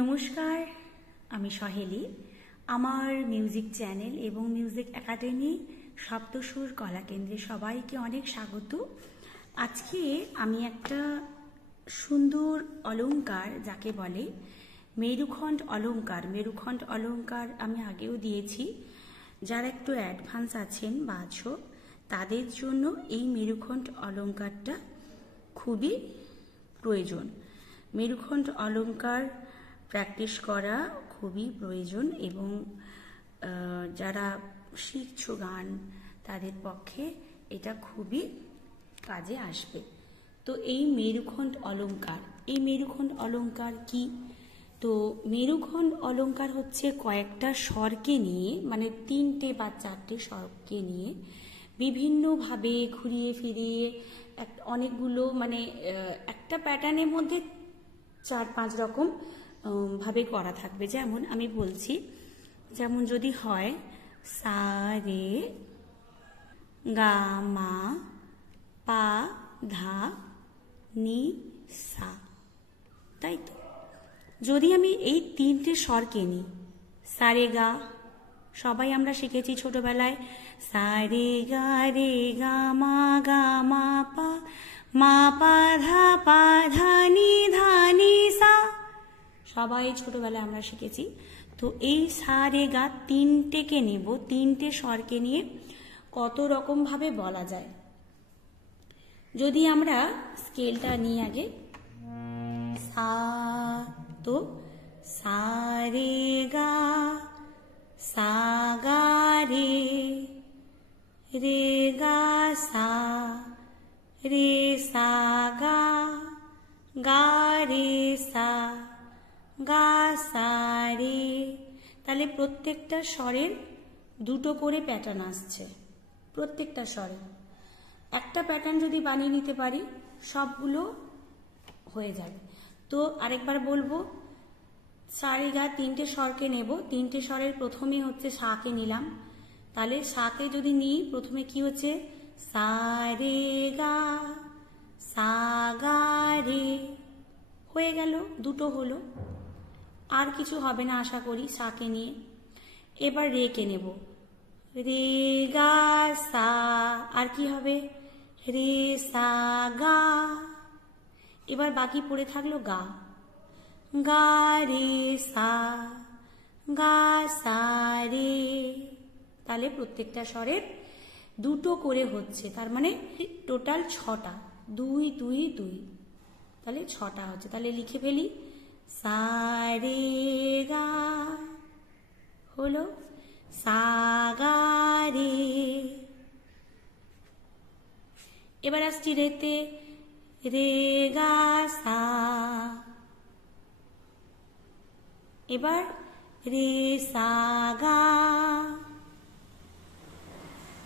নমস্কার, আমি সহেলি। আমার মিউজিক চ্যানেল এবং মিউজিক একাডেমি সপ্তসুর কলা কেন্দ্রে সবাইকে অনেক স্বাগত। আজকে আমি একটা সুন্দর অলংকার, যাকে বলে মেরুখণ্ড অলংকার আমি আগেও দিয়েছি। যারা একটু অ্যাডভান্স আছেন বা আছো, তাদের জন্য এই মেরুখণ্ড অলংকারটা খুবই প্রয়োজন। মেরুখণ্ড অলংকার প্র্যাকটিস করা খুবই প্রয়োজন এবং যারা শিখছো গান, তাদের পক্ষে এটা খুবই কাজে আসবে। তো এই মেরুখণ্ড অলংকার কি? তো মেরুখণ্ড অলংকার হচ্ছে কয়েকটা স্বরকে নিয়ে, মানে 3টে বা 4টে স্বরকে নিয়ে বিভিন্নভাবে ঘুরিয়ে ফিরিয়ে অনেকগুলো, মানে একটা প্যাটার্নের মধ্যে 4-5 রকম ভাবে করা থাকবে। যেমন আমি বলছি, যেমন যদি হয় সা রে গা মা পা ধা নি সা, তাই তো? যদি আমি এই 3টে স্বরকে নিই, সা রে গা, সবাই আমরা শিখেছি ছোটবেলায়, সা রে গা মা পা ধা নি সা, সবাই ছোটবেলায় আমরা শিখেছি। তো এই সা রে গা 3টেকে নেব, 3টে স্বরকে নিয়ে কত রকম ভাবে বলা যায়। যদি আমরা স্কেলটা নিই আগে, সা, তো সা রে গা রে গা সা, রে সা গা রে সা, গা সা রে। তাহলে প্রত্যেকটা স্বরের 2টো করে প্যাটার্ন আসছে। প্রত্যেকটা স্বরে একটা প্যাটার্ন যদি বানিয়ে নিতে পারি, সবগুলো হয়ে যাবে। তো আরেকবার বলবো, সা রে গা 3টে স্বরকে নেব, 3টে স্বরের প্রথমে হচ্ছে সাকে নিলাম। তাহলে সাকে যদি নিই, প্রথমে কি হচ্ছে সা রে গা রে, হয়ে গেল, 2টো হলো। আর কিছু হবে না আশা করি সাকে নিয়ে। এবার রে কে নেব, রে গা সা, আর কি হবে রে সা গা। এবার বাকি পড়ে থাকলো গা রে সা, গা সা রে। তাহলে প্রত্যেকটা স্বরের 2টো করে হচ্ছে, তার মানে টোটাল 6টা, 2 2 2, তাহলে 6টা হচ্ছে। তাহলে লিখে ফেলি, সা রে গা হলো, সা গা রে। এবার আসছি রেতে, রে গা সা, এবার রে সা গা,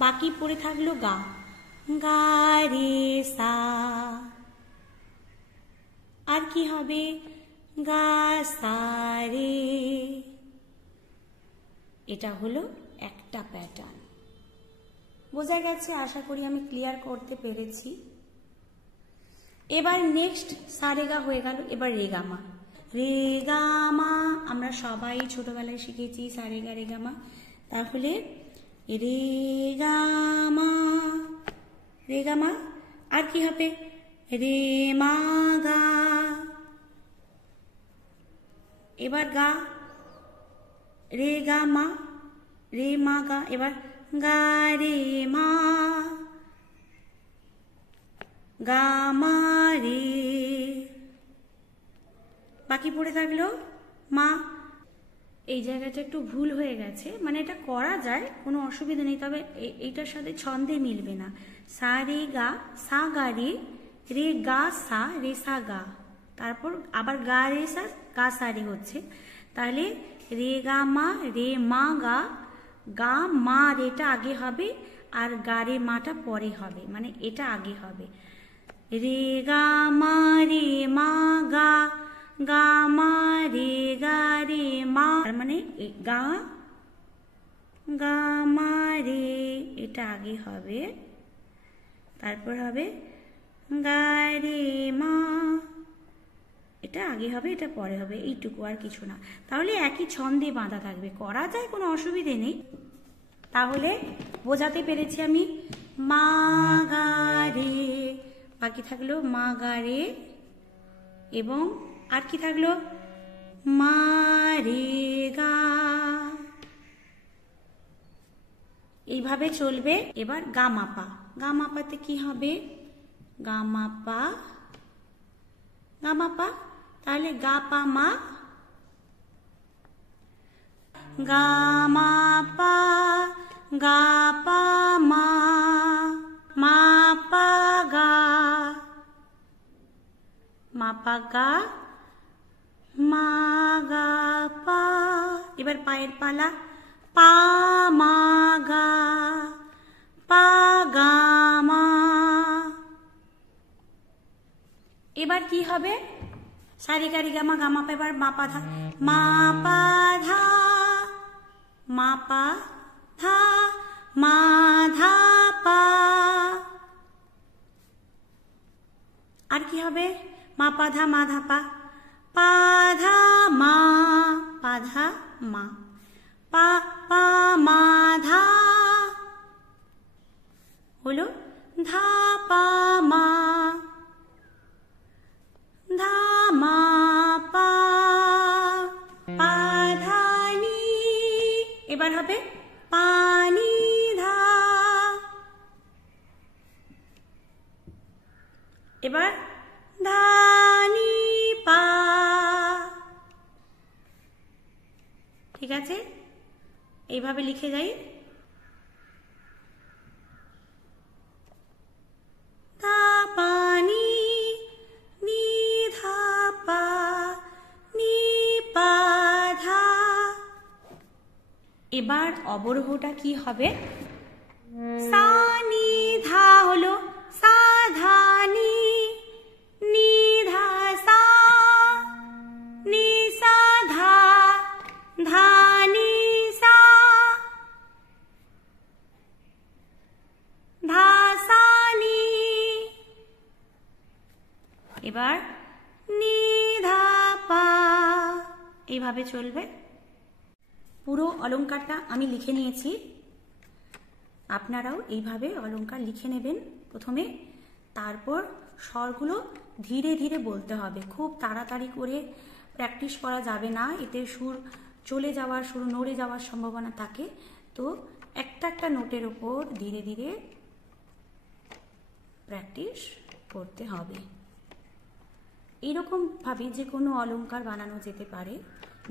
বাকি পড়ে থাকলো গা রে সা, আর কি হবে গা সা রে। এটা হলো একটা প্যাটার্ন। বোঝা গেছে? আশা করি আমি ক্লিয়ার করতে পেরেছি। এবার নেক্সট সা রে গা হয়ে গেল, এবার রে গা মা। রে গা মা আমরা সবাই ছোটবেলায় শিখেছি সা রে গা মা। তাহলে রে গা মা, আর কি হবে রে মা গা, এবার গা রে গা মা, রে মা গা, এবার গা রে মা, গা মা রে, বাকি পড়ে থাকলো মা। এই জায়গাটা একটু ভুল হয়ে গেছে, মানে এটা করা যায়, কোনো অসুবিধা নেই, তবে এইটার সাথে ছন্দে মিলবে না। সা রে গা সা গা রে গা সা, রে সা গা, তারপর আবার গা রে সা, গা সা রে হচ্ছে। তাহলে রে গা মা, রে মা গা মা রেটা আগে হবে আর গা রে মাটা পরে হবে, মানে এটা আগে হবে। রে গা মা রে মা গা মা রে গা রে মা, মানে গা মা রে এটা আগে হবে, তারপর হবে গা রে মা, এটা আগে হবে, এটা পরে হবে, এইটুকু, আর কিছু না। তাহলে একই ছন্দে বাঁধা থাকবে, করা যায়, কোনো অসুবিধে নেই। তাহলে বোঝাতে পেরেছি আমি। মা গা রে, বাকি থাকলো মা গা রে, এবং আর কি থাকলো মা রে গা। এইভাবে চলবে। এবার গা মাপা, গা মাপাতে কি হবে গা মাপা, গা মাপা, তাহলে গা পা মা, গা মা পা, গা পা মা, মা পা গা, মা পা গা, মা গা পা। এবার পায়ের পালা, পা মা গা, পা গা মা। এবার কি হবে সারি গারি গামা, গামা পা, এবার মা পা ধা, মা পা ধা, মা পা ধা, মা ধা পা। আর কি হবে মা পা ধা, মা ধা পা, পা ধা মা, পা ধা মা, পা পা মা ধা, হলো ধা পা মা, ধা মা পা, পা ধা নি। এবার হবে পানি ধা। এবার ধানি পা। ঠিক আছে, এইভাবে লিখে যাই। ধা পানি, নি ধা পা, নি পা ধা। এবার অবরোহটা কি হবে, সা নি ধা হলো সা ধা নি, নি ধা সা, নি সা ধা, ধা নি সা, ধা সা নি। এবার নি ধা পা। এইভাবে চলবে। পুরো অলংকারটা আমি লিখে নিয়েছি, আপনারাও এইভাবে অলংকার লিখে নেবেন প্রথমে। তারপর স্বরগুলো ধীরে ধীরে বলতে হবে, খুব তাড়াতাড়ি করে প্র্যাকটিস করা যাবে না, এতে সুর চলে যাওয়ার, সুর নড়ে যাওয়ার সম্ভাবনা থাকে। তো একটা একটা নোটের ওপর ধীরে ধীরে প্র্যাকটিস করতে হবে। এইরকমভাবে যে কোনো অলংকার বানানো যেতে পারে,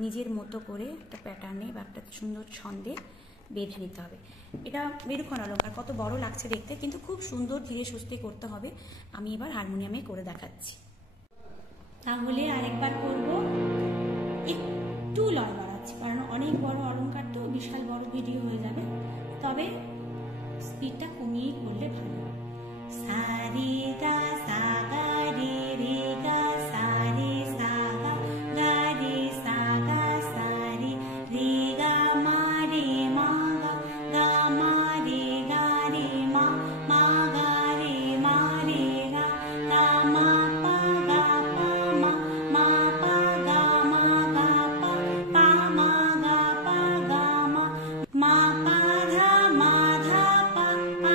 নিজের মতো করে একটা প্যাটার্নে বা একটা সুন্দর ছন্দে বেঁধে নিতে হবে। এটা মেরুক্ষণ অলংকার, কত বড় লাগছে দেখতে, কিন্তু খুব সুন্দর ধীরে সুস্থে করতে হবে। আমি এবার হারমোনিয়ামে করে দেখাচ্ছি। তাহলে আরেকবার করব, একটু লয় বাড়াচ্ছি, কারণ অনেক বড় অলংকার তো বিশাল বড় ভিডিও হয়ে যাবে, তবে স্পিডটা কমিয়েই করলে ভালো। সা রে গা সা গা রে রে গা সা রে সা গা গা রে সা গা সা রে রে গা মা রে মা গা গা মা রে গা রে মা মা গা রে মা রে গা গা মা পা গা পা মা মা পা গা মা গা পা পা মা গা পা গা মা মা পা ধা পা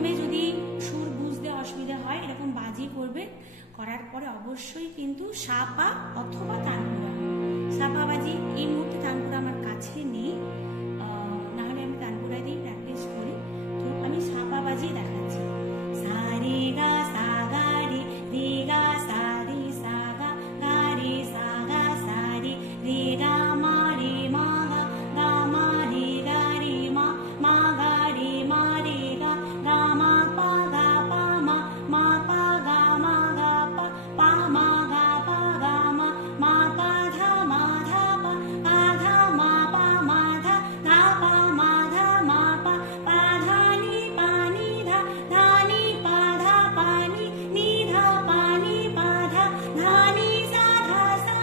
প্রথমে যদি সুর বুঝতে অসুবিধা হয় এরকম বাজি করবে, করার পরে অবশ্যই কিন্তু সাপা অথবা তানপুরা, সাপা বাজি এই মুহূর্তে তানপুরা আমার কাছে নেই, নাহলে আমি তানপুরা দিয়েই প্র্যাকটিস করি। তো আমি সাপা বাজি দেখাচ্ছি। সা রে গা সা গা রে, রে গা সা রে সা গা, গা রে সা গা সা রে, রে গা মা রে মা গা, গা মা রে গা রে মা, মা গা রে মা রে গা, গা মা পা গা পা মা, মা পা গা মা গা পা, পা মা গা পা গা মা, মা পা ধা মা ধা পা, পা ধা মা পা মা ধা, ধা পা মা ধা মা পা, পা ধা নি পা নি ধা, ধা নি পা ধা পা নি ধা পা নি পা ধা, ধা নি সা ধা সা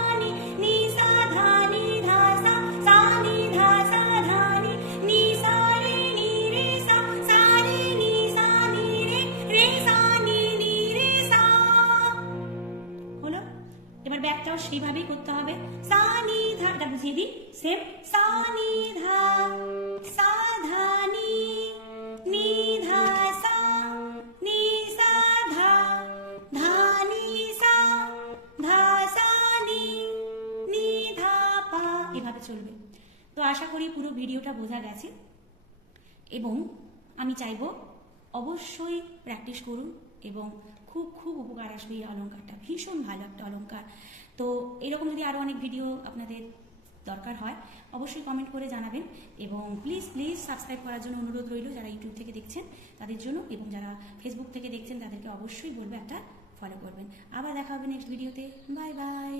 নি সা ধা নি ধা সা, সা নি ধা সা ধা নি সা রে সা, সা রে রে সা রে সা। হলো? এবার ব্যাকটাও সেইভাবেই করতে হবে। সা নি ধা, এটা বুঝিয়ে দিই, সেম সা নি ধা, সা ধা নি ধা সা, নি সা ধা, ধা নি সা, ধা সা নি ধা পা, এভাবে চলবে। তো আশা করি পুরো ভিডিওটা বোঝা গেছে এবং আমি চাইবো অবশ্যই প্র্যাকটিস করুন এবং খুব খুব উপকার আসবে এই অলঙ্কারটা, ভীষণ ভালো একটা অলঙ্কার। তো এরকম যদি আরও অনেক ভিডিও আপনাদের দরকার হয় অবশ্যই কমেন্ট করে জানাবেন এবং প্লিজ প্লিজ সাবস্ক্রাইব করার জন্য অনুরোধ রইল, যারা ইউটিউব থেকে দেখছেন তাদের জন্য, এবং যারা ফেসবুক থেকে দেখছেন তাদেরকে অবশ্যই বলবে একটা ফলো করবেন। আবার দেখা হবে নেক্সট ভিডিওতে। Bye bye.